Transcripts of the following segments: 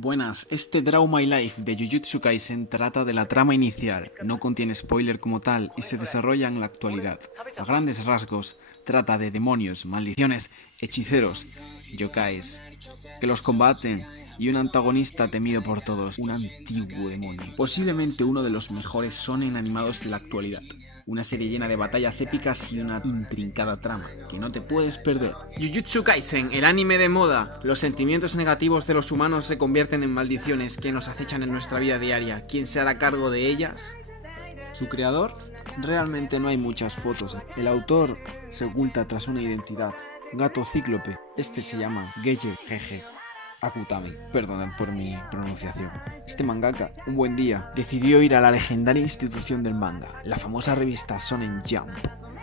Buenas, este Draw My Life de Jujutsu Kaisen trata de la trama inicial, no contiene spoiler como tal y se desarrolla en la actualidad. A grandes rasgos, trata de demonios, maldiciones, hechiceros, yokais, que los combaten y un antagonista temido por todos, un antiguo demonio. Posiblemente uno de los mejores shonen animados de la actualidad. Una serie llena de batallas épicas y una intrincada trama que no te puedes perder. Jujutsu Kaisen, el anime de moda. Los sentimientos negativos de los humanos se convierten en maldiciones que nos acechan en nuestra vida diaria. ¿Quién se hará cargo de ellas? ¿Su creador? Realmente no hay muchas fotos. El autor se oculta tras una identidad. Gato Cíclope. Este se llama Geije Jeje Akutami, perdonad por mi pronunciación. Este mangaka, un buen día, decidió ir a la legendaria institución del manga, la famosa revista Shonen Jump,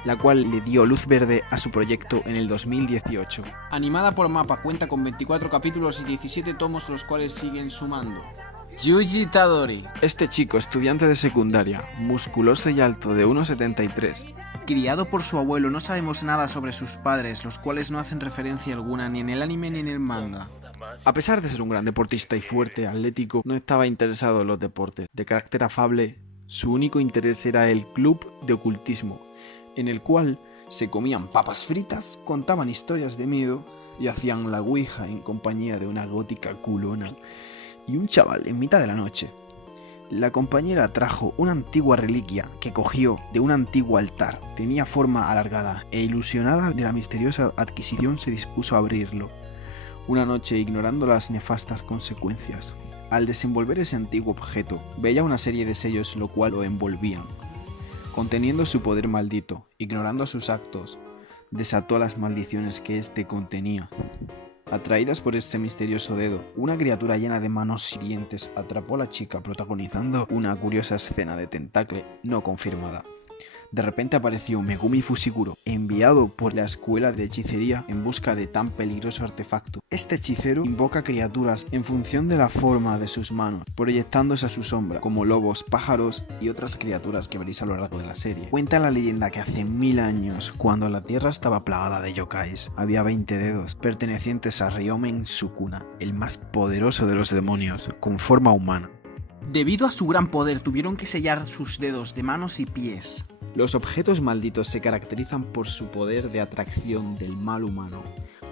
la cual le dio luz verde a su proyecto en el 2018. Animada por Mappa, cuenta con 24 capítulos y 17 tomos, los cuales siguen sumando. Yuji Itadori. Este chico, estudiante de secundaria, musculoso y alto de 1,73. Criado por su abuelo, no sabemos nada sobre sus padres, los cuales no hacen referencia alguna ni en el anime ni en el manga. A pesar de ser un gran deportista y fuerte, atlético, no estaba interesado en los deportes. De carácter afable, su único interés era el club de ocultismo, en el cual se comían papas fritas, contaban historias de miedo y hacían la ouija en compañía de una gótica culona y un chaval en mitad de la noche. La compañera trajo una antigua reliquia que cogió de un antiguo altar. Tenía forma alargada e ilusionada de la misteriosa adquisición se dispuso a abrirlo. Una noche, ignorando las nefastas consecuencias, al desenvolver ese antiguo objeto, veía una serie de sellos lo cual lo envolvían. Conteniendo su poder maldito, ignorando sus actos, desató las maldiciones que éste contenía. Atraídas por este misterioso dedo, una criatura llena de manos hirientes atrapó a la chica, protagonizando una curiosa escena de tentacle no confirmada. De repente apareció Megumi Fushiguro, enviado por la escuela de hechicería en busca de tan peligroso artefacto. Este hechicero invoca criaturas en función de la forma de sus manos, proyectándose a su sombra, como lobos, pájaros y otras criaturas que veréis a lo largo de la serie. Cuenta la leyenda que hace 1000 años, cuando la tierra estaba plagada de yokais, había 20 dedos, pertenecientes a Ryomen Sukuna, el más poderoso de los demonios, con forma humana. Debido a su gran poder, tuvieron que sellar sus dedos de manos y pies. Los objetos malditos se caracterizan por su poder de atracción del mal humano,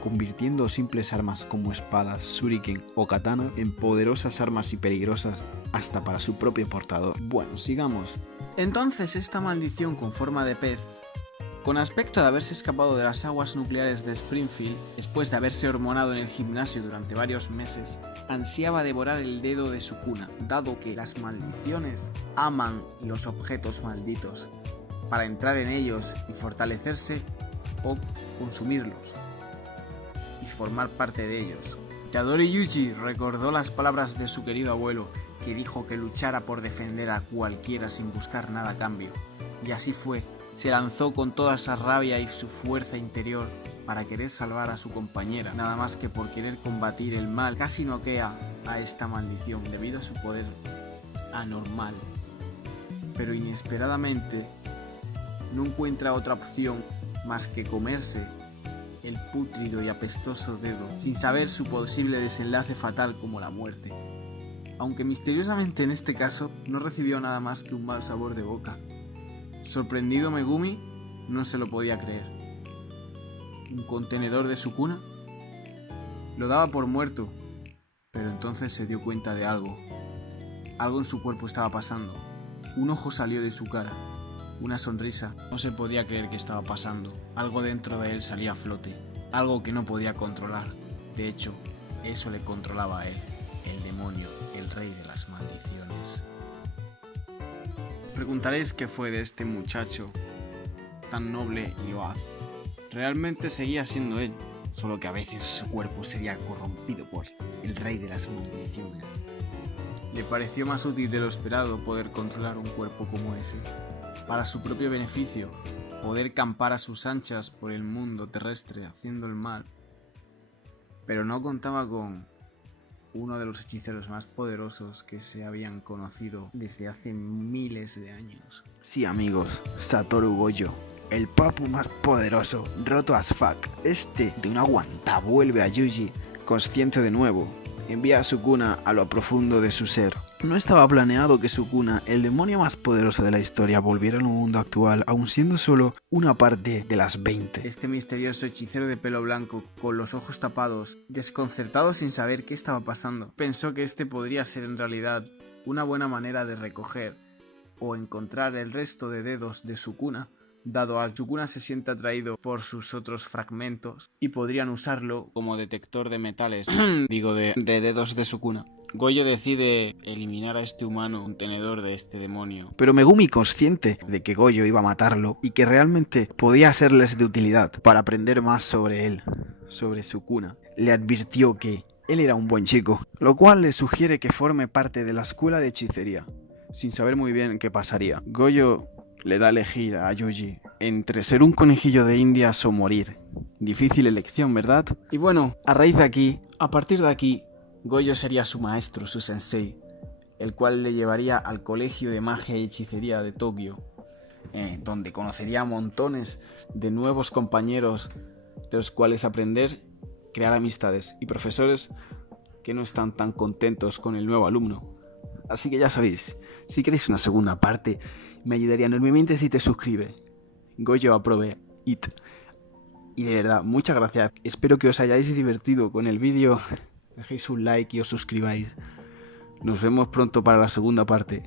convirtiendo simples armas como espadas, shuriken o katana en poderosas armas y peligrosas hasta para su propio portador. Bueno, sigamos. Entonces esta maldición con forma de pez, con aspecto de haberse escapado de las aguas nucleares de Springfield, después de haberse hormonado en el gimnasio durante varios meses, ansiaba devorar el dedo de su cuna, dado que las maldiciones aman los objetos malditos, para entrar en ellos y fortalecerse o consumirlos y formar parte de ellos. Itadori Yuji recordó las palabras de su querido abuelo, que dijo que luchara por defender a cualquiera sin buscar nada a cambio, y así fue. Se lanzó con toda esa rabia y su fuerza interior para querer salvar a su compañera, nada más que por querer combatir el mal. Casi noquea a esta maldición debido a su poder anormal, pero inesperadamente no encuentra otra opción más que comerse el pútrido y apestoso dedo, sin saber su posible desenlace fatal como la muerte. Aunque misteriosamente en este caso no recibió nada más que un mal sabor de boca. Sorprendido, Megumi no se lo podía creer. ¿Un contenedor de su cuna? Lo daba por muerto, pero entonces se dio cuenta de algo. Algo en su cuerpo estaba pasando. Un ojo salió de su cara. Una sonrisa. No se podía creer que estaba pasando. Algo dentro de él salía a flote. Algo que no podía controlar. De hecho, eso le controlaba a él. El demonio, el rey de las maldiciones. Preguntaréis qué fue de este muchacho tan noble y loaz. Realmente seguía siendo él, solo que a veces su cuerpo sería corrompido por el rey de las maldiciones. Le pareció más útil de lo esperado poder controlar un cuerpo como ese. Para su propio beneficio, poder campar a sus anchas por el mundo terrestre haciendo el mal. Pero no contaba con uno de los hechiceros más poderosos que se habían conocido desde hace miles de años. Sí, amigos, Satoru Gojo, el papu más poderoso, roto as fuck. Este de una guanta vuelve a Yuji, consciente de nuevo, envía a Sukuna a lo profundo de su ser. No estaba planeado que Sukuna, el demonio más poderoso de la historia, volviera al mundo actual, aun siendo solo una parte de las 20. Este misterioso hechicero de pelo blanco, con los ojos tapados, desconcertado sin saber qué estaba pasando, pensó que este podría ser en realidad una buena manera de recoger o encontrar el resto de dedos de Sukuna, dado a que Sukuna se siente atraído por sus otros fragmentos y podrían usarlo como detector de metales, de dedos de Sukuna. Gojo decide eliminar a este humano contenedor de este demonio. Pero Megumi, consciente de que Gojo iba a matarlo y que realmente podía serles de utilidad para aprender más sobre él, sobre Sukuna, le advirtió que él era un buen chico, lo cual le sugiere que forme parte de la escuela de hechicería, sin saber muy bien qué pasaría. Gojo le da a elegir a Yuji entre ser un conejillo de indias o morir. Difícil elección, ¿verdad? Y bueno, a partir de aquí, Gojo sería su maestro, su sensei, el cual le llevaría al colegio de magia y hechicería de Tokio, donde conocería montones de nuevos compañeros de los cuales aprender, crear amistades y profesores que no están tan contentos con el nuevo alumno. Así que ya sabéis, si queréis una segunda parte, me ayudaría enormemente si te suscribes. Gojo approve it. Y de verdad, muchas gracias. Espero que os hayáis divertido con el vídeo. Dejéis un like y os suscribáis. Nos vemos pronto para la segunda parte.